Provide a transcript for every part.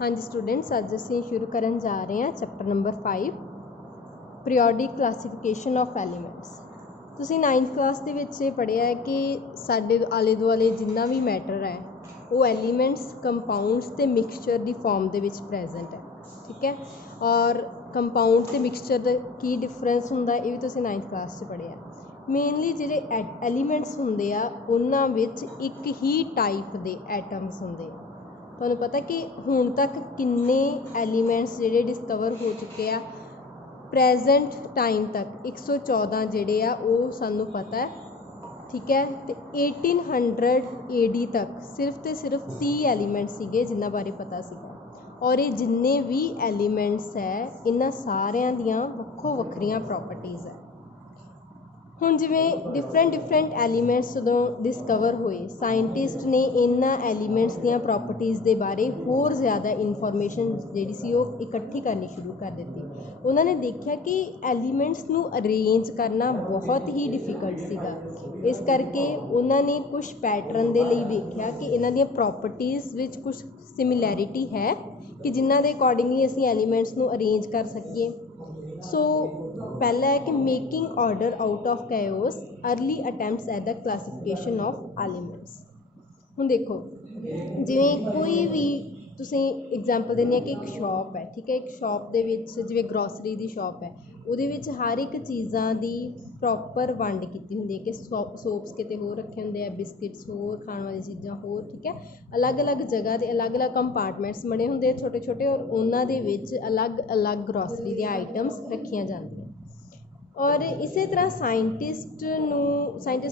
हाँ जी स्टूडेंट्स, अज असीं शुरू करन जा रहे हैं chapter number 5 periodic classification of elements. तुसीं 9th क्लास दे विच पढ़िया है कि साडे आले दुआले जिन्ना भी मैटर है वो एलीमेंट्स कंपाउंड्स ते मिक्सचर की फॉर्म दे विच प्रेजेंट है। ठीक है, और कंपाउंड ते मिक्सचर दा की डिफरेंस हुंदा है ये भी तुसीं 9th क्लास च पढ़िया। मेनली जिहड़े एलीमेंट्स हुंदे आ उन्हां विच एक ही टाइप दे एटम्स हुंदे। तुहानूं पता कि हुण तक किन्ने एलीमेंट्स जिहड़े डिस्कवर हो चुके हैं प्रेजेंट टाइम तक 114 जिहड़े आ वो सानूं पता है। ठीक है, तो 1800 AD तक सिर्फ तो सिर्फ 30 एलीमेंट्स सीगे जिन्हां बारे पता सीगा, और ये जिन्ने भी एलीमेंट्स है इन्हां सारियां दियां वक्खो वक्खरियां प्रॉपर्टीज़ है। हुण जिवें डिफरेंट एलीमेंट्स जदों डिस्कवर होए साइंटिस्ट ने इन्हां एलीमेंट्स दियां प्रॉपर्टीज़ दे बारे होर ज़्यादा इनफॉर्मेशन जिहड़ी सी ओह इकट्ठी करनी शुरू कर दित्ती। उन्होंने देखा कि एलीमेंट्स नूं अरेंज करना बहुत ही डिफिकल्ट सीगा, इस करके उन्होंने कुछ पैटर्न दे लई देखा कि इन्हां दियां प्रॉपर्टीज़ विच कुछ सिमिलैरिटी है कि जिन्हां दे अकॉर्डिंगली असीं एलीमेंट्स नूं अरेंज कर सकीए। सो पहला है कि making order out of chaos early attempts at the classification of elements. हुण देखो जिवें कोई भी तुसीं एग्जाम्पल देनी है कि एक शॉप है। ठीक है, एक शॉप दे विच जिवें ग्रोसरी दी शॉप है उहदे विच हर एक चीज़ां दी प्रॉपर वंड कीती हुंदी है कि सोप्स किते होर रखे हुंदे आ, बिस्किट्स होर, खाण वाली चीज़ां होर। ठीक है, अलग अलग जगह ते अलग अलग कंपार्टमेंट्स बने हुंदे छोटे छोटे, और उन्हां दे विच अलग अलग ग्रोसरी दी आइटम्स रखियां जांदियां। और इस तरह साइंटिस्ट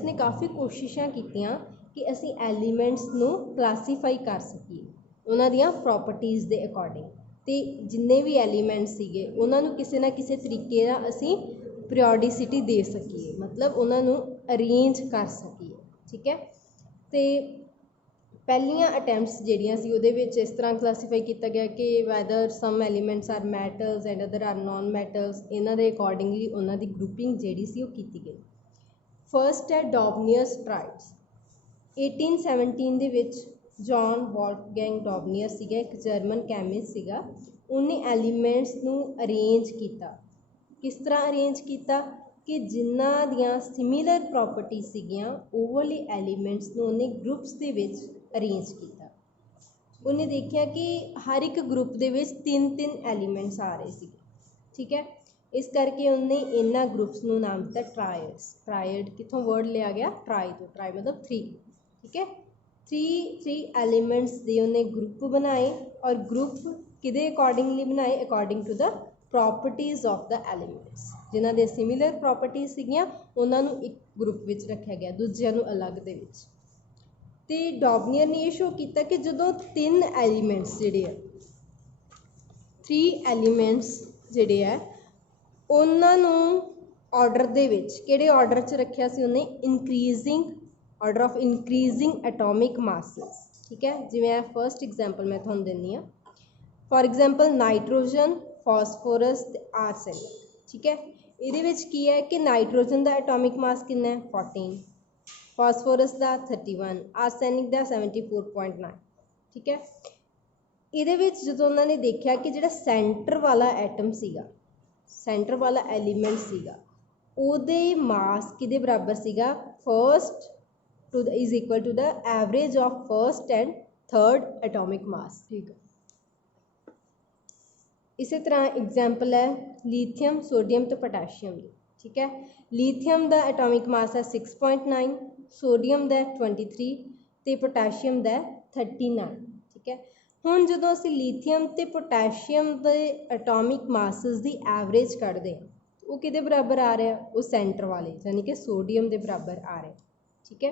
ने काफ़ी कोशिशां कीतियां कि असी एलीमेंट्स नूं क्लासीफाई कर सकीए उन्हां दियां प्रॉपर्टीज़ दे अकॉर्डिंग, ते जिन्ने भी एलीमेंट्स सीगे उन्हां नूं किसी ना किसी तरीके दा असी पीरियोडिसिटी दे सकीए, मतलब उन्हां नूं अरेंज कर सकीए। ठीक है, तो पहलियां अटैम्प्ट्स जिहड़ियां सी उहदे विच इस तरह क्लासीफाई किया गया कि whether some elements are metals and other are non metals. इन्हां दे अकॉर्डिंगली उन्हां दी ग्रुपिंग जिहड़ी सी ओह कीती गई। फर्स्ट है डॉबनियर्स ट्राइब्स। 1817 दे विच जॉन वॉल्फगैंग डॉबनियर सीगा, एक जर्मन कैमिस्ट सीगा, उन्हें एलीमेंट्स नूं अरेंज किया। किस तरह अरेंज किया कि जिन्हां दियां सिमिलर प्रॉपर्टीज़ सीगियां ओह वाले एलीमेंट्स नूं उन्हें ग्रुप्स दे विच अरेंज किया। उन्हें देखा कि हर एक ग्रुप दे विच 3-3 एलीमेंट्स आ रहे थे। ठीक है, इस करके उन्हें इन्हां ग्रुप्स नूं नाम दिता ट्रायड्स। ट्रायड कितों वर्ड लिया गया? ट्राई तो, ट्राई मतलब 3। ठीक है, 3 एलीमेंट्स दे उन्हें ग्रुप बनाए, और ग्रुप किदे अकॉर्डिंगली बनाए? According to the properties of the elements. जिन्हां दे सिमिलर प्रॉपर्टीज़ सीगियां उन्हां नूं एक ग्रुप विच रखा गया, दूजिआं नूं अलग दे विच। ते डॉबनियर ने यह शो किया कि जदों 3 एलीमेंट्स जिहड़े है 3 एलीमेंट्स जिहड़े है उन्हां नूं ऑर्डर दे विच किहड़े ऑर्डर च रखिया सी उन्हें? Increasing order of increasing atomic masses. ठीक है, जिवें फर्स्ट एग्जाम्पल मैं तुहानूं दिंदी हां। फॉर एग्जाम्पल नाइट्रोजन, फॉस्फोरस ते आर्सेनिक। ठीक है, इहदे विच की है कि नाइट्रोजन दा एटॉमिक मास कितना है? 14, फॉस्फोरस का 31, आर्सैनिक का 74.9। ठीक है, ये जो उन्होंने देखा कि जो सेंटर वाला एटम सीगा, सेंटर वाला एलीमेंट सीगा, उहदे मास किदे बराबर सीगा? First to the is equal to the average of first and third atomic mass. ठीक है, इसी तरह एग्जाम्पल है लीथियम, सोडियम तो पोटैशियम। ठीक है, लीथियम का एटॉमिक मास है 6.9, सोडियम का 23 तो पोटैशियम का 39। ठीक है, हुण जदों असीं लीथियम तो पोटैशियम के एटॉमिक मासिस की एवरेज कढ़दे हैं वो किहदे बराबर आ रहा है? वो सेंटर वाले यानी कि सोडियम के बराबर आ रहा है। ठीक है,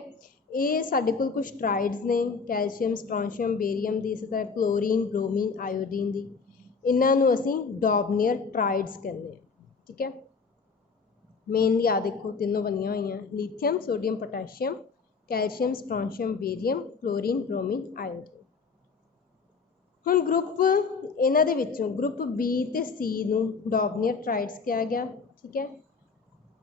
ये साडे कोल कुछ ट्राइड्स ने, कैल्शियम, स्ट्रोंशियम, बेरियम दी, इस तरह क्लोरीन, ब्रोमीन, आयोडीन दी। इन्हां नूं असीं डॉबनियर ट्राइड्स कहते हैं। ठीक है, मेनली आ देखो तीनों बनिया हुई हैं, lithium, sodium, potassium, calcium, strontium, barium, chlorine, bromine, iodine. हुण ग्रुप इन्हां दे विचों ग्रुप बी ते सी नूं डॉबनियर ट्राइड्स कहा गया। ठीक है,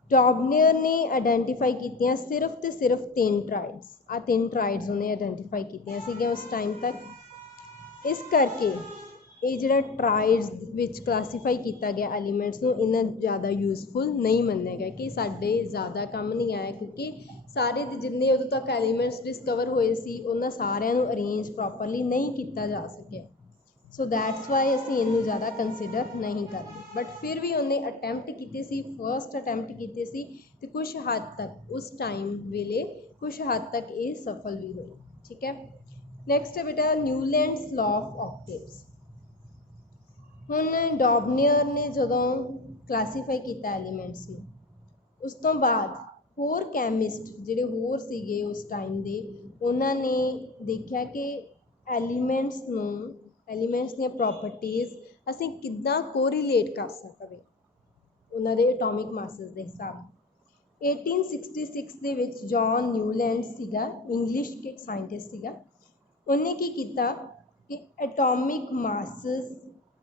डॉबनियर ने आइडेंटिफाई कीतियां सिर्फ तो सिर्फ 3 ट्राइड्स। आ 3 ट्राइड्स उन्हें आइडेंटिफाई कीतियां सीगियां उस टाइम तक। इस करके ਇਹ ਜਿਹੜਾ ਟਰਾਈਡਸ ਵਿੱਚ ਕਲਾਸੀਫਾਈ ਕੀਤਾ ਗਿਆ ਐਲੀਮੈਂਟਸ ਨੂੰ ਇੰਨਾ ਜ਼ਿਆਦਾ ਯੂਜ਼ਫੁਲ ਨਹੀਂ ਮੰਨਿਆ ਗਿਆ ਕਿ ਸਾਡੇ ਜ਼ਿਆਦਾ ਕੰਮ ਨਹੀਂ ਆਇਆ, ਕਿਉਂਕਿ ਸਾਰੇ ਦੇ ਜਿੰਨੇ ਉਦੋਂ ਤੱਕ ਐਲੀਮੈਂਟਸ ਡਿਸਕਵਰ ਹੋਏ ਸੀ ਉਹਨਾਂ ਸਾਰਿਆਂ ਨੂੰ ਅਰੇਂਜ ਪ੍ਰੋਪਰਲੀ ਨਹੀਂ ਕੀਤਾ ਜਾ ਸਕਿਆ। ਸੋ ਦੈਟਸ ਵਾਈ ਅਸੀਂ ਇਹਨੂੰ ਜ਼ਿਆਦਾ ਕੰਸੀਡਰ ਨਹੀਂ ਕਰਦੇ, ਬਟ ਫਿਰ ਵੀ ਉਹਨੇ ਅਟੈਂਪਟ ਕੀਤੇ ਸੀ, ਫਰਸਟ ਅਟੈਂਪਟ ਕੀਤੇ ਸੀ, ਅਤੇ ਕੁਛ ਹੱਦ ਤੱਕ ਉਸ ਟਾਈਮ ਵੇਲੇ ਕੁਛ ਹੱਦ ਤੱਕ ਇਹ ਸਫਲ ਵੀ ਹੋਈ। ਠੀਕ ਹੈ, ਨੈਕਸਟ ਹੈ ਬੇਟਾ ਨਿਊਲੈਂਡਸ ਲਾਅ ਆਫ ਆਕਟੇਵਸ। ਹੁਣ ਡੌਬਨੀਅਰ ਨੇ ਜਦੋਂ ਕਲਾਸੀਫਾਈ ਕੀਤਾ ਐਲੀਮੈਂਟਸ ਨੂੰ, ਉਸ ਤੋਂ ਬਾਅਦ ਹੋਰ ਕੈਮਿਸਟ ਜਿਹੜੇ ਹੋਰ ਸੀਗੇ ਉਸ ਟਾਈਮ ਦੇ, ਉਹਨਾਂ ਨੇ ਦੇਖਿਆ ਕਿ ਐਲੀਮੈਂਟਸ ਦੀਆਂ ਪ੍ਰੋਪਰਟੀਜ਼ ਅਸੀਂ ਕਿੱਦਾਂ ਕੋਰੀਲੇਟ ਕਰ ਸਕਦੇ ਉਹਨਾਂ ਦੇ ਐਟੋਮਿਕ ਮਾਸਿਸ ਦੇ ਹਿਸਾਬ। 1866 ਦੇ ਵਿੱਚ ਜੌਨ ਨਿਊਲੈਂਡ ਸੀਗਾ, ਇੰਗਲਿਸ਼ ਸਾਇੰਟਿਸਟ ਸੀਗਾ। ਉਹਨੇ ਕੀ ਕੀਤਾ ਕਿ ਐਟੋਮਿਕ ਮਾਸਿਸ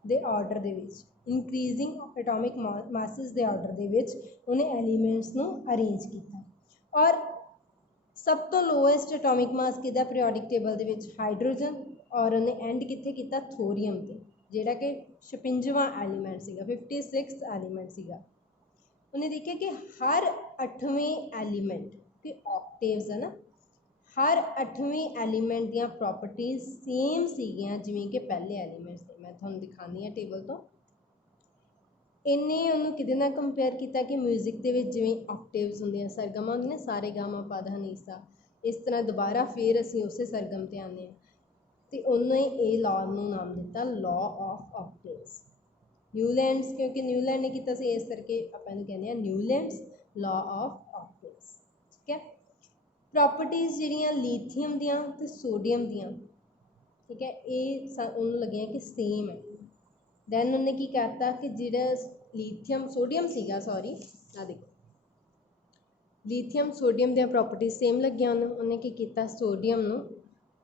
ਦੇ ਆਰਡਰ ਦੇ ਵਿੱਚ, ਇਨਕਰੀਜ਼ਿੰਗ ਐਟੋਮਿਕ ਮਾਸਿਸ ਦੇ ਆਰਡਰ ਦੇ ਵਿੱਚ ਉਹਨੇ ਐਲੀਮੈਂਟਸ ਨੂੰ ਅਰੇਂਜ ਕੀਤਾ। ਔਰ ਸਭ ਤੋਂ ਲੋਐਸਟ ਐਟੋਮਿਕ ਮਾਸ ਕਿਹਦਾ ਪੀਰੀਓਡਿਕ ਟੇਬਲ ਦੇ ਵਿੱਚ? ਹਾਈਡਰੋਜਨ। ਔਰ ਉਹਨੇ ਐਂਡ ਕਿੱਥੇ ਕੀਤਾ? ਥੋਰੀਅਮ 'ਤੇ, ਜਿਹੜਾ ਕਿ 56ਵਾਂ ਐਲੀਮੈਂਟ ਸੀਗਾ, 56th ਐਲੀਮੈਂਟ ਸੀਗਾ। ਉਹਨੇ ਦੇਖਿਆ ਕਿ ਹਰ 8ਵੇਂ ਐਲੀਮੈਂਟ ਕਿ ਆਕਟੇਵਸ ਹੈ ਨਾ, ਹਰ 8ਵੇਂ ਐਲੀਮੈਂਟ ਦੀਆਂ ਪ੍ਰੋਪਰਟੀਜ਼ ਸੇਮ ਸੀਗੀਆਂ ਜਿਵੇਂ ਕਿ ਪਹਿਲੇ ਐਲੀਮੈਂਟਸ ਦੇ। ਮੈਂ ਤੁਹਾਨੂੰ ਦਿਖਾਉਂਦੀ ਹਾਂ ਟੇਬਲ ਤੋਂ। ਇਹਨੇ ਉਹਨੂੰ ਕਿਹਦੇ ਨਾਲ ਕੰਪੇਅਰ ਕੀਤਾ ਕਿ ਮਿਊਜ਼ਿਕ ਦੇ ਵਿੱਚ ਜਿਵੇਂ ਆਕਟੇਵਸ ਹੁੰਦੀਆਂ, ਸਰਗਮਾਂ ਹੁੰਦੀਆਂ, ਸਾਰੇ ਗਾਮਾ ਪਾ ਨੀ ਸਾ, ਇਸ ਤਰ੍ਹਾਂ ਦੁਬਾਰਾ ਫਿਰ ਅਸੀਂ ਉਸੇ ਸਰਗਮ 'ਤੇ ਆਉਂਦੇ ਹਾਂ, ਅਤੇ ਉਹਨੇ ਇਹ ਲਾਅ ਨੂੰ ਨਾਮ ਦਿੱਤਾ ਲਾਅ ਆਫ ਆਕਟੇਵਸ। ਨਿਊਲੈਂਡਸ, ਕਿਉਂਕਿ ਨਿਊਲੈਂਡ ਨੇ ਕੀਤਾ ਸੀ, ਇਸ ਕਰਕੇ ਆਪਾਂ ਇਹਨੂੰ ਕਹਿੰਦੇ ਹਾਂ ਨਿਊਲੈਂਡਸ ਲਾਅ ਆਫ ਆਕਟੇਵਸ। ਠੀਕ ਹੈ, ਪ੍ਰੋਪਰਟੀਜ਼ ਜਿਹੜੀਆਂ ਲੀਥੀਅਮ ਦੀਆਂ ਅਤੇ ਸੋਡੀਅਮ ਦੀਆਂ, ਠੀਕ ਹੈ, ਇਹ ਉਹਨੂੰ ਲੱਗਿਆ ਕਿ ਸੇਮ ਹੈ। ਦੈਨ ਉਹਨੇ ਕੀ ਕਰਤਾ ਕਿ ਜਿਹੜਾ ਸੋਡੀਅਮ ਸੀਗਾ, ਆ ਦੇਖੋ, ਲੀਥੀਅਮ ਸੋਡੀਅਮ ਦੀਆਂ ਪ੍ਰੋਪਰਟੀਜ਼ ਸੇਮ ਲੱਗੀਆਂ ਉਹਨੂੰ। ਉਹਨੇ ਕੀ ਕੀਤਾ? ਸੋਡੀਅਮ ਨੂੰ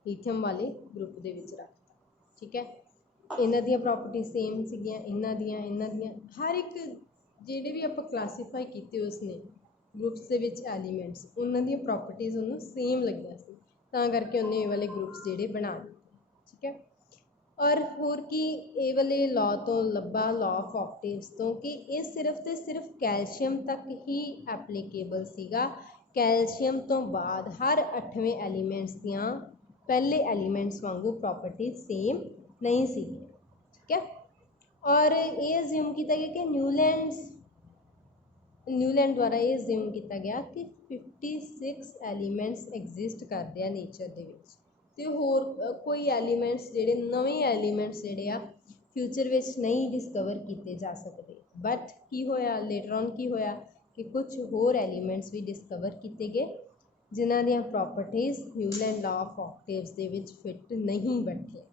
ਲੀਥੀਅਮ ਵਾਲੇ ਗਰੁੱਪ ਦੇ ਵਿੱਚ ਰੱਖਤਾ। ਠੀਕ ਹੈ, ਇਹਨਾਂ ਦੀਆਂ ਪ੍ਰੋਪਰਟੀਜ਼ ਸੇਮ ਸੀਗੀਆਂ, ਇਹਨਾਂ ਦੀਆਂ ਹਰ ਇੱਕ ਜਿਹੜੇ ਵੀ ਆਪਾਂ ਕਲਾਸੀਫਾਈ ਕੀਤੇ ਉਸਨੇ ਗਰੁੱਪਸ ਦੇ ਵਿੱਚ ਐਲੀਮੈਂਟਸ, ਉਹਨਾਂ ਦੀਆਂ ਪ੍ਰੋਪਰਟੀਜ਼ ਉਹਨੂੰ ਸੇਮ ਲੱਗੀਆਂ ਸੀ, ਤਾਂ ਕਰਕੇ ਉਹਨੇ ਇਹ ਵਾਲੇ ਗਰੁੱਪਸ ਜਿਹੜੇ ਬਣਾ ਦਿੱਤੇ। ਠੀਕ ਹੈ, ਔਰ ਹੋਰ ਕੀ ਇਹ ਵਾਲੇ ਲਾਅ ਤੋਂ ਲੱਭਾ, ਲਾਅ ਆਫ ਆਕਟੇਵਸ ਤੋਂ, ਕਿ ਇਹ ਸਿਰਫ ਅਤੇ ਸਿਰਫ ਕੈਲਸ਼ੀਅਮ ਤੱਕ ਹੀ ਐਪਲੀਕੇਬਲ ਸੀਗਾ। ਕੈਲਸ਼ੀਅਮ ਤੋਂ ਬਾਅਦ ਹਰ 8ਵੇਂ ਐਲੀਮੈਂਟਸ ਦੀਆਂ ਪਹਿਲੇ ਐਲੀਮੈਂਟਸ ਵਾਂਗੂ ਪ੍ਰੋਪਰਟੀਜ਼ ਸੇਮ ਨਹੀਂ ਸੀਗੀਆਂ। ਠੀਕ ਹੈ, ਔਰ ਇਹ ਅਜ਼ਿਊਮ ਕੀਤਾ ਗਿਆ ਕਿ ਨਿਊਲੈਂਡ ਦੁਆਰਾ ਇਹ ਅਜ਼ਿਊਮ ਕੀਤਾ ਗਿਆ ਕਿ 56 ਐਲੀਮੈਂਟਸ ਐਗਜ਼ਿਸਟ ਕਰਦੇ ਆ ਨੇਚਰ ਦੇ ਵਿੱਚ, ਅਤੇ ਹੋਰ ਕੋਈ ਐਲੀਮੈਂਟਸ ਜਿਹੜੇ ਨਵੇਂ ਐਲੀਮੈਂਟਸ ਜਿਹੜੇ ਆ ਫਿਊਚਰ ਵਿੱਚ ਨਹੀਂ ਡਿਸਕਵਰ ਕੀਤੇ ਜਾ ਸਕਦੇ। ਬਟ ਕੀ ਹੋਇਆ ਲੇਟਰ ਔਨ, ਕੀ ਹੋਇਆ ਕਿ ਕੁਝ ਹੋਰ ਐਲੀਮੈਂਟਸ ਵੀ ਡਿਸਕਵਰ ਕੀਤੇ ਗਏ ਜਿਨ੍ਹਾਂ ਦੀਆਂ ਪ੍ਰੋਪਰਟੀਜ਼ ਨਿਊਲੈਂਡ ਲਾਅ ਆਫ ਆਕਟੇਵਸ ਦੇ ਵਿੱਚ ਫਿੱਟ ਨਹੀਂ ਬੈਠੀਆਂ।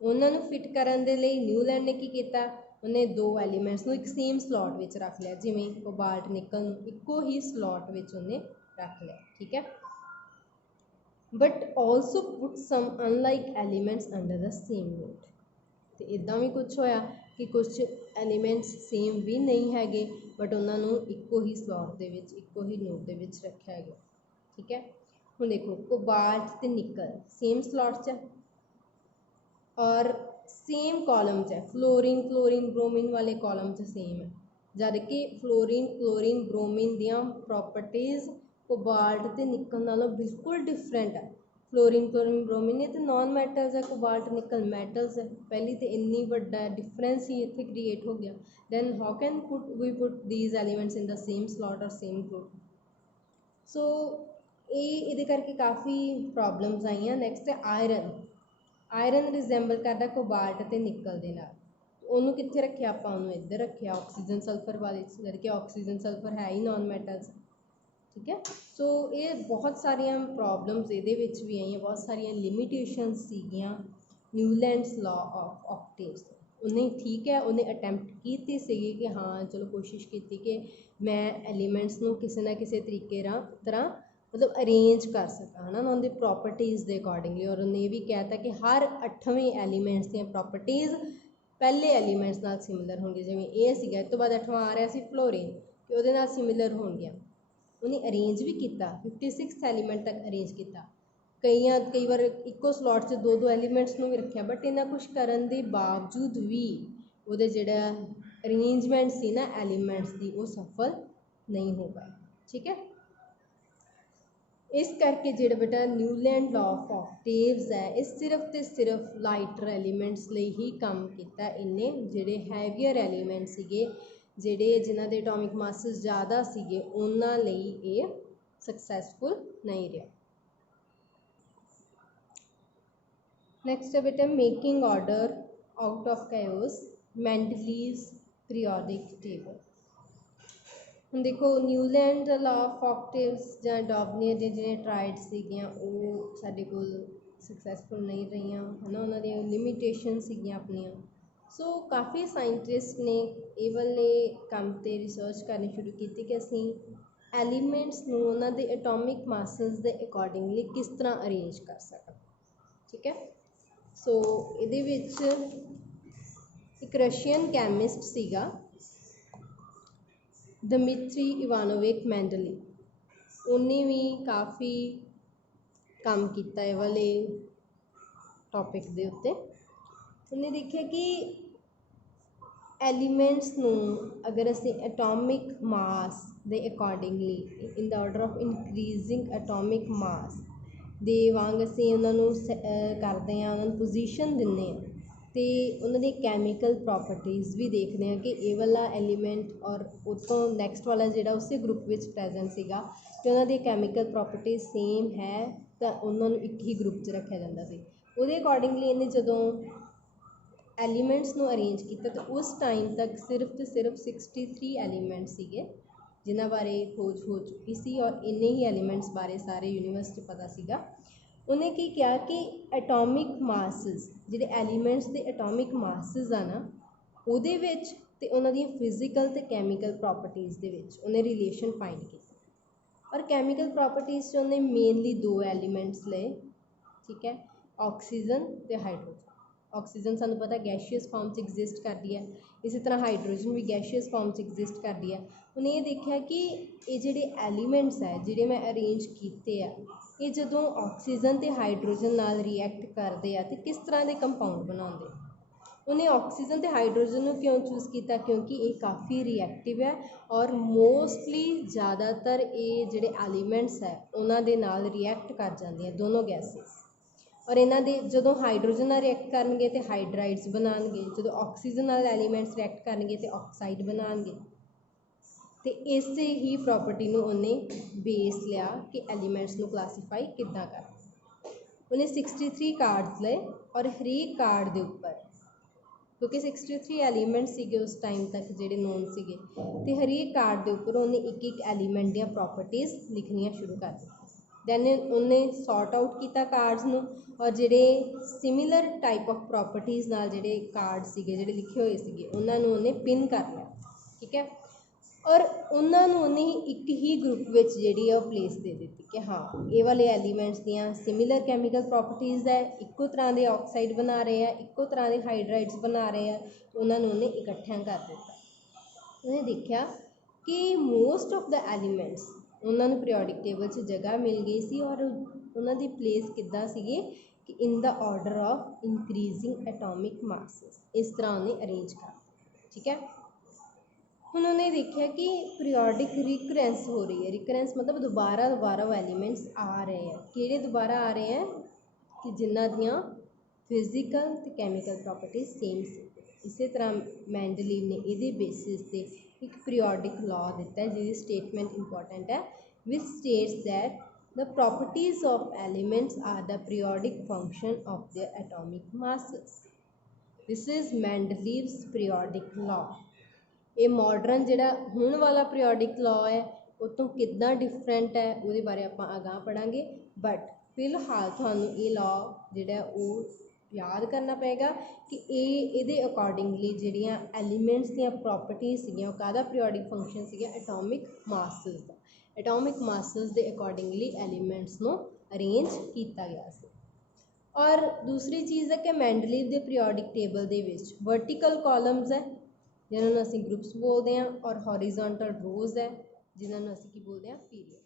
ਉਹਨਾਂ ਨੂੰ ਫਿੱਟ ਕਰਨ ਦੇ ਲਈ ਨਿਊਲੈਂਡ ਨੇ ਕੀ ਕੀਤਾ? ਉਹਨੇ ਦੋ ਐਲੀਮੈਂਟਸ ਨੂੰ ਇੱਕ ਸੇਮ ਸਲੋਟ ਵਿੱਚ ਰੱਖ ਲਿਆ, ਜਿਵੇਂ ਕੋਬਾਲਟ ਨਿਕਲ ਨੂੰ ਇੱਕੋ ਹੀ ਸਲੋਟ ਵਿੱਚ ਉਹਨੇ ਰੱਖ ਲਿਆ। ਠੀਕ ਹੈ, but also put some unlike elements under the same note. ਅਤੇ ਇੱਦਾਂ ਵੀ ਕੁਛ ਹੋਇਆ ਕਿ ਕੁਛ ਐਲੀਮੈਂਟਸ ਸੇਮ ਵੀ ਨਹੀਂ ਹੈਗੇ, ਬਟ ਉਹਨਾਂ ਨੂੰ ਇੱਕੋ ਹੀ ਸਲੋਟ ਦੇ ਵਿੱਚ, ਇੱਕੋ ਹੀ ਨੋਟ ਦੇ ਵਿੱਚ ਰੱਖਿਆ ਗਿਆ। ਠੀਕ ਹੈ, ਹੁਣ ਦੇਖੋ ਕੋਬਾਲਟ ਅਤੇ ਨਿਕਲ ਸੇਮ ਸਲੋਟ 'ਚ ਔਰ ਸੇਮ ਕਾਲਮ 'ਚ ਹੈ। ਕਲੋਰੀਨ ਬ੍ਰੋਮੀਨ ਵਾਲੇ ਕਾਲਮ 'ਚ ਸੇਮ ਹੈ, ਜਦ ਕਿ ਕਲੋਰੀਨ ਬ੍ਰੋਮੀਨ ਦੀਆਂ ਪ੍ਰੋਪਰਟੀਜ਼ ਕੋਬਾਲਟ ਅਤੇ ਨਿਕਲ ਨਾਲੋਂ ਬਿਲਕੁਲ ਡਿਫਰੈਂਟ ਹੈ। ਕਲੋਰੀਨ ਬ੍ਰੋਮੀਨ ਇਹ ਤਾਂ ਨੋਨ ਮੈਟਲਸ ਹੈ, ਕੋਬਾਲਟ ਨਿਕਲ ਮੈਟਲਸ ਹੈ। ਪਹਿਲੀ ਤਾਂ ਇੰਨੀ ਵੱਡਾ ਡਿਫਰੈਂਸ ਹੀ ਇੱਥੇ ਕ੍ਰੀਏਟ ਹੋ ਗਿਆ। Then how can we put these elements in the same slot ਔਰ ਸੇਮ ਗਰੁੱਪ। ਸੋ ਇਹਦੇ ਕਰਕੇ ਕਾਫੀ ਪ੍ਰੋਬਲਮਸ ਆਈਆਂ। ਨੈਕਸਟ ਹੈ ਆਇਰਨ ਰਿਜ਼ੈਂਬਲ ਕਰਦਾ ਕੋਬਾਲਟ ਅਤੇ ਨਿਕਲ ਦੇ ਨਾਲ। ਉਹਨੂੰ ਕਿੱਥੇ ਰੱਖਿਆ ਆਪਾਂ? ਉਹਨੂੰ ਇੱਧਰ ਰੱਖਿਆ ਆਕਸੀਜਨ ਸਲਫਰ ਵਾਲੇ, ਜਦ ਕਿ ਆਕਸੀਜਨ ਸਲਫਰ ਹੈ ਹੀ ਨੋਨ ਮੈਟਲਸ। ਠੀਕ ਹੈ, ਸੋ ਇਹ ਬਹੁਤ ਸਾਰੀਆਂ ਪ੍ਰੋਬਲਮਸ ਇਹਦੇ ਵਿੱਚ ਵੀ ਆਈਆਂ, ਬਹੁਤ ਸਾਰੀਆਂ ਲਿਮੀਟੇਸ਼ਨਸ ਸੀਗੀਆਂ ਨਿਊਲੈਂਡਸ ਲਾਅ ਆਫ ਆਕਟੇਵਸ। ਉਹਨੇ ਠੀਕ ਹੈ, ਉਹਨੇ ਅਟੈਂਪਟ ਕੀਤੀ ਸੀਗੀ ਕਿ ਹਾਂ ਚਲੋ ਕੋਸ਼ਿਸ਼ ਕੀਤੀ ਕਿ ਮੈਂ ਐਲੀਮੈਂਟਸ ਨੂੰ ਕਿਸੇ ਨਾ ਕਿਸੇ ਤਰੀਕੇ ਤਰ੍ਹਾਂ ਮਤਲਬ ਅਰੇਂਜ ਕਰ ਸਕਾਂ, ਹੈ ਨਾ, ਉਹਨਾਂ ਦੀ ਪ੍ਰੋਪਰਟੀਜ਼ ਦੇ ਅਕੋਰਡਿੰਗਲੀ। ਔਰ ਉਹਨੇ ਇਹ ਵੀ ਕਹਿ ਤਾ ਕਿ ਹਰ 8ਵੇਂ ਐਲੀਮੈਂਟਸ ਦੀਆਂ ਪ੍ਰੋਪਰਟੀਜ਼ ਪਹਿਲੇ ਐਲੀਮੈਂਟਸ ਨਾਲ ਸਿਮਿਲਰ ਹੋਣਗੀਆਂ। ਜਿਵੇਂ ਇਹ ਸੀਗਾ, ਇਸ ਤੋਂ ਬਾਅਦ 8ਵਾਂ ਆ ਰਿਹਾ ਸੀ ਫਲੋਰੀਨ, ਕਿ ਉਹਦੇ ਨਾਲ ਸਿਮਿਲਰ ਹੋਣਗੀਆਂ। ਉਹਨੇ ਅਰੇਂਜ ਵੀ ਕੀਤਾ, 56 ਐਲੀਮੈਂਟ ਤੱਕ ਅਰੇਂਜ ਕੀਤਾ। कई बार इक्को स्लॉट 'ਚ दो एलीमेंट्स ਨੂੰ ਵੀ ਰੱਖਿਆ, बट इन्ना कुछ ਕਰਨ ਦੇ ਬਾਵਜੂਦ ਵੀ ਉਹਦੇ ਜਿਹੜਾ ਅਰੇਂਜਮੈਂਟ ਸੀ ਨਾ ਐਲੀਮੈਂट्स ਦੀ ਉਹ ਸਫਲ नहीं हो पाया। ठीक है, इस करके ਜਿਹੜਾ बेटा न्यूलैंड लॉ ऑफ ऑक्टेव्स है इस सिर्फ तो सिर्फ लाइटर एलीमेंट्स ਲਈ ही काम किया इन्हें, ਜਿਹੜੇ हैवियर एलीमेंट ਸੀਗੇ ਜਿਹੜੇ जिन्हां ਦੇ एटॉमिक मासिस ज़्यादा ਸੀਗੇ ਉਹਨਾਂ ਲਈ ਇਹ सक्सैसफुल नहीं रहा। नेक्स्ट है बेटा making order out of chaos, Mendeleev's periodic table. हम देखो न्यूलैंड लॉ ऑफ ऑक्टेव्स ਜਾਂ ਡੌਬਨੀਅਰ ਦੇ ਜਿਹੜੇ ਟਰਾइड्स ਸੀਗੀਆਂ ਉਹ ਸਾਡੇ ਕੋਲ ਸਕਸੈਸਫੁਲ ਨਹੀਂ ਰਹੀਆਂ ਹੈ ਨਾ, ਉਹਨਾਂ ਦੀਆਂ ਲਿਮਿਟੇਸ਼ਨ ਸੀਗੀਆਂ ਆਪਣੀਆਂ। ਸੋ ਕਾफ़ੀ ਸਾਇੰਟਿਸਟ ਨੇ ਇਹ ਵਾਲੇ ਕੰਮ 'ਤੇ ਰਿਸਰਚ ਕਰਨੀ ਸ਼ੁਰੂ ਕੀਤੀ ਕਿ ਅਸੀਂ ਐਲੀਮੈਂਟਸ ਨੂੰ ਉਹਨਾਂ ਦੇ ਐਟੋਮਿਕ ਮਾਸਸ ਦੇ ਅਕੋਰਡਿੰਗਲੀ ਕਿਸ ਤਰ੍ਹਾਂ ਅਰੇਂਜ ਕਰ ਸਕਣ। ਠੀਕ ਹੈ, ਸੋ ਇਹਦੇ ਵਿੱਚ ਇੱਕ ਰਸ਼ੀਅਨ ਕੈਮਿਸਟ ਸੀਗਾ ਦਮਿਤਰੀ ਇਵਾਨੋਵਿਕ ਮੈਂਡਲੀ, ਉਹਨੇ ਵੀ ਕਾफ़ी ਕੰਮ ਕੀਤਾ ਇਹ ਵਾਲੇ ਟੌਪਿਕ ਦੇ ਉੱਤੇ। ਉਹਨੇ ਦੇਖਿਆ ਕਿ ਐਲੀਮੈਂਟਸ ਨੂੰ ਅਗਰ ਅਸੀਂ ਐਟੋਮਿਕ ਮਾਸ ਦੇ accordingly in the order of increasing atomic mass ਦੇ ਵਾਂਗ ਅਸੀਂ ਉਹਨਾਂ ਨੂੰ ਕਰਦੇ ਹਾਂ, ਉਹਨਾਂ ਨੂੰ ਪੋਜੀਸ਼ਨ ਦਿੰਦੇ ਹਾਂ ਅਤੇ ਉਹਨਾਂ ਦੀ ਕੈਮੀਕਲ ਪ੍ਰੋਪਰਟੀਜ਼ ਵੀ ਦੇਖਦੇ ਹਾਂ ਕਿ ਇਹ ਵਾਲਾ ਐਲੀਮੈਂਟ ਔਰ ਉਹ ਤੋਂ ਨੈਕਸਟ ਵਾਲਾ ਜਿਹੜਾ ਉਸੇ ਗਰੁੱਪ ਵਿੱਚ ਪ੍ਰੈਜੈਂਟ ਸੀਗਾ ਅਤੇ ਉਹਨਾਂ ਦੀ ਕੈਮੀਕਲ ਪ੍ਰੋਪਰਟੀਜ਼ ਸੇਮ ਹੈ ਤਾਂ ਉਹਨਾਂ ਨੂੰ ਇੱਕ ਹੀ ਗਰੁੱਪ 'ਚ ਰੱਖਿਆ ਜਾਂਦਾ ਸੀ। ਉਹਦੇ ਅਕੋਰਡਿੰਗਲੀ ਇਹਨੇ ਜਦੋਂ ਐਲੀਮੈਂਟਸ ਨੂੰ ਅਰੇਂਜ ਕੀਤਾ ਤਾਂ ਉਸ ਟਾਈਮ ਤੱਕ ਸਿਰਫ ਅਤੇ ਸਿਰਫ 63 ਐਲੀਮੈਂਟ ਸੀਗੇ ਜਿਨ੍ਹਾਂ ਬਾਰੇ ਖੋਜ ਹੋ ਚੁੱਕੀ ਸੀ ਔਰ ਇੰਨੇ ਹੀ ਐਲੀਮੈਂਟਸ ਬਾਰੇ ਸਾਰੇ ਯੂਨੀਵਰਸ 'ਚ ਪਤਾ ਸੀਗਾ। ਉਹਨੇ ਕੀ ਕਿਹਾ ਕਿ ਐਟੋਮਿਕ ਮਾਸਿਸ ਜਿਹੜੇ ਐਲੀਮੈਂਟਸ ਦੇ ਐਟੋਮਿਕ ਮਾਸਿਸ ਆ ਨਾ ਉਹਦੇ ਵਿੱਚ ਅਤੇ ਉਹਨਾਂ ਦੀਆਂ ਫਿਜ਼ੀਕਲ ਅਤੇ ਕੈਮੀਕਲ ਪ੍ਰੋਪਰਟੀਜ਼ ਦੇ ਵਿੱਚ ਉਹਨੇ ਰਿਲੇਸ਼ਨ ਫਾਈਂਡ ਕੀਤਾ। ਔਰ ਕੈਮੀਕਲ ਪ੍ਰੋਪਰਟੀਜ਼ 'ਚ ਉਹਨੇ ਮੇਨਲੀ ਦੋ ਐਲੀਮੈਂਟਸ ਲਏ। ਠੀਕ ਹੈ, ਆਕਸੀਜਨ ਅਤੇ ਹਾਈਡਰੋਜਨ। ਆਕਸੀਜਨ ਸਾਨੂੰ ਪਤਾ ਗੈਸ਼ੀਅਸ ਫਾਰਮ 'ਚ ਐਗਜ਼ਿਸਟ ਕਰਦੀ ਹੈ, ਇਸੇ ਤਰ੍ਹਾਂ ਹਾਈਡਰੋਜਨ ਵੀ ਗੈਸ਼ੀਅਸ ਫਾਰਮ 'ਚ ਐਗਜ਼ਿਸਟ ਕਰਦੀ ਹੈ। ਉਹਨੇ ਇਹ ਦੇਖਿਆ ਕਿ ਇਹ ਜਿਹੜੇ ਐਲੀਮੈਂਟਸ ਹੈ ਜਿਹੜੇ ਮੈਂ ਅਰੇਂਜ ਕੀਤੇ ਆ ਇਹ ਜਦੋਂ ਆਕਸੀਜਨ ਅਤੇ ਹਾਈਡਰੋਜਨ ਨਾਲ ਰਿਐਕਟ ਕਰਦੇ ਆ ਅਤੇ ਕਿਸ ਤਰ੍ਹਾਂ ਦੇ ਕੰਪਾਊਂਡ ਬਣਾਉਂਦੇ। ਉਹਨੇ ਆਕਸੀਜਨ ਅਤੇ ਹਾਈਡਰੋਜਨ ਨੂੰ ਕਿਉਂ ਚੂਜ਼ ਕੀਤਾ ਕਿਉਂਕਿ ਇਹ ਕਾफ़ੀ ਰਿਐਕਟਿਵ ਹੈ ਔਰ ਮੋਸਟਲੀ ਜ਼ਿਆਦਾਤਰ ਇਹ ਜਿਹੜੇ ਐਲੀਮੈਂਟਸ ਹੈ ਉਹਨਾਂ ਦੇ ਨਾਲ ਰਿਐਕਟ ਕਰ ਜਾਂਦੀਆਂ ਦੋਨੋਂ ਗੈਸਿਸ। ਔਰ ਇਹਨਾਂ ਦੇ ਜਦੋਂ ਹਾਈਡਰੋਜਨ ਨਾਲ ਰਿਐਕਟ ਕਰਨਗੇ ਤਾਂ ਹਾਈਡਰਾਈਡਸ ਬਣਾਉਣਗੇ, ਜਦੋਂ ਆਕਸੀਜਨ ਨਾਲ ਐਲੀਮੈਂਟਸ ਰਿਐਕਟ ਕਰਨਗੇ ਤਾਂ ਆਕਸਾਈਡ ਬਣਾਉਣਗੇ। ਅਤੇ ਇਸੇ ਹੀ ਪ੍ਰੋਪਰਟੀ ਨੂੰ ਉਹਨੇ ਬੇਸ ਲਿਆ ਕਿ ਐਲੀਮੈਂਟਸ ਨੂੰ ਕਲਾਸੀਫਾਈ ਕਿੱਦਾਂ ਕਰਨਾ। ਉਹਨੇ 63 ਕਾਰਡਸ ਲਏ ਔਰ ਹਰੇਕ ਕਾਰਡ ਦੇ ਉੱਪਰ ਕਿਉਂਕਿ 63 ਐਲੀਮੈਂਟ ਸੀਗੇ ਉਸ ਟਾਈਮ ਤੱਕ ਜਿਹੜੇ ਨੋਨ ਸੀਗੇ ਅਤੇ ਹਰੇਕ ਕਾਰਡ ਦੇ ਉੱਪਰ ਉਹਨੇ ਇੱਕ ਇੱਕ ਐਲੀਮੈਂਟ ਦੀਆਂ ਪ੍ਰੋਪਰਟੀਜ਼ ਲਿਖਣੀਆਂ ਸ਼ੁਰੂ ਕਰ ਦਿੱਤੀਆਂ। ਦੈਨ ਉਹਨੇ ਸੌਟ ਆਊਟ ਕੀਤਾ ਕਾਰਡਸ ਨੂੰ ਔਰ ਜਿਹੜੇ ਸਿਮਿਲਰ ਟਾਈਪ ਆਫ ਪ੍ਰੋਪਰਟੀਜ਼ ਨਾਲ ਜਿਹੜੇ ਕਾਰਡ ਸੀਗੇ ਜਿਹੜੇ ਲਿਖੇ ਹੋਏ ਸੀਗੇ ਉਹਨਾਂ ਨੂੰ ਉਹਨੇ ਪਿਨ ਕਰ ਲਿਆ। ਠੀਕ ਹੈ, ਔਰ ਉਹਨਾਂ ਨੂੰ ਉਹਨੇ ਇੱਕ ਹੀ ਗਰੁੱਪ ਵਿੱਚ ਜਿਹੜੀ ਆ ਉਹ ਪਲੇਸ ਦੇ ਦਿੱਤੀ ਕਿ ਹਾਂ ਇਹ ਵਾਲੇ ਐਲੀਮੈਂਟਸ ਦੀਆਂ ਸਿਮਿਲਰ ਕੈਮੀਕਲ ਪ੍ਰੋਪਰਟੀਜ਼ ਹੈ, ਇੱਕੋ ਤਰ੍ਹਾਂ ਦੇ ਆਕਸਾਈਡ ਬਣਾ ਰਹੇ ਆ, ਇੱਕੋ ਤਰ੍ਹਾਂ ਦੇ ਹਾਈਡਰਾਈਡਸ ਬਣਾ ਰਹੇ ਆ, ਉਹਨਾਂ ਨੂੰ ਉਹਨੇ ਇਕੱਠਿਆਂ ਕਰ ਦਿੱਤਾ। ਉਹਨੇ ਦੇਖਿਆ ਕਿ ਮੋਸਟ ਆਫ ਦਾ ਐਲੀਮੈਂਟਸ ਉਹਨਾਂ ਨੂੰ ਪੀਰੀਓਡਿਕ ਟੇਬਲ 'ਚ ਜਗ੍ਹਾ ਮਿਲ ਗਈ ਸੀ ਔਰ ਉਹਨਾਂ ਦੀ ਪਲੇਸ ਕਿੱਦਾਂ ਸੀਗੇ ਕਿ ਇਨ the order of increasing atomic ਮਾਸਿਸ, ਇਸ ਤਰ੍ਹਾਂ ਉਹਨੇ ਅਰੇਂਜ ਕਰ। ਠੀਕ ਹੈ, ਹੁਣ ਉਹਨੇ ਦੇਖਿਆ ਕਿ ਪੀਰੀਓਡਿਕ ਰਿਕਰੈਂਸ ਹੋ ਰਹੀ ਹੈ। ਰਿਕਰੈਂਸ ਮਤਲਬ ਦੁਬਾਰਾ ਉਹ ਐਲੀਮੈਂਟਸ ਆ ਰਹੇ ਆ। ਕਿਹੜੇ ਦੁਬਾਰਾ ਆ ਰਹੇ ਹੈ ਕਿ ਜਿਨ੍ਹਾਂ ਦੀਆਂ ਫਿਜ਼ੀਕਲ ਅਤੇ ਕੈਮੀਕਲ ਪ੍ਰੋਪਰਟੀਜ਼ ਸੇਮ ਸੀ। ਇਸੇ ਤਰ੍ਹਾਂ ਮੈਂਡਲੀਵ ਨੇ ਇਹਦੇ ਬੇਸਿਸ 'ਤੇ ਇੱਕ ਪੀਰੀਓਡਿਕ ਲਾਅ ਦਿੱਤਾ ਹੈ ਜਿਹਦੀ ਸਟੇਟਮੈਂਟ ਇੰਪੋਰਟੈਂਟ ਹੈ which states that the properties of elements are the periodic function of their atomic masses. This is Mendeleev's periodic law. ਇਹ ਮਾਡਰਨ ਜਿਹੜਾ ਹੁਣ ਵਾਲਾ ਪੀਰੀਓਡਿਕ ਲਾਅ ਹੈ ਉਹ ਤੋਂ ਕਿੱਦਾਂ ਡਿਫਰੈਂਟ ਹੈ ਉਹਦੇ ਬਾਰੇ ਆਪਾਂ ਅਗਾਂਹ ਪੜ੍ਹਾਂਗੇ, ਬਟ ਫਿਲਹਾਲ ਤੁਹਾਨੂੰ ਇਹ ਲਾਅ ਜਿਹੜਾ ਉਹ ਯਾਦ ਕਰਨਾ ਪਏਗਾ ਕਿ ਇਹਦੇ ਅਕੋਰਡਿੰਗਲੀ ਜਿਹੜੀਆਂ ਐਲੀਮੈਂਟਸ ਦੀਆਂ ਪ੍ਰੋਪਰਟੀਜ਼ ਸੀਗੀਆਂ ਉਹ ਕਾਹਦਾ ਪੀਰੀਓਡਿਕ ਫੰਕਸ਼ਨ ਸੀਗਾ ਐਟੋਮਿਕ ਮਾਸਿਸ ਦਾ। ਐਟੋਮਿਕ ਮਾਸਿਸ ਦੇ ਅਕੋਰਡਿੰਗਲੀ ਐਲੀਮੈਂਟਸ ਨੂੰ ਅਰੇਂਜ ਕੀਤਾ ਗਿਆ ਸੀ। ਔਰ ਦੂਸਰੀ ਚੀਜ਼ ਹੈ ਕਿ ਮੈਂਡਲੀਵ ਦੇ ਪੀਰੀਓਡਿਕ ਟੇਬਲ ਦੇ ਵਿੱਚ ਵਰਟੀਕਲ ਕਾਲਮਸ ਹੈ ਜਿਨ੍ਹਾਂ ਨੂੰ ਅਸੀਂ ਗਰੁੱਪਸ ਬੋਲਦੇ ਹਾਂ ਔਰ ਹੌਰੀਜ਼ੋਨਟਲ ਰੋਜ਼ ਹੈ ਜਿਨ੍ਹਾਂ ਨੂੰ ਅਸੀਂ ਕੀ ਬੋਲਦੇ ਹਾਂ ਪੀਰੀਅਡ।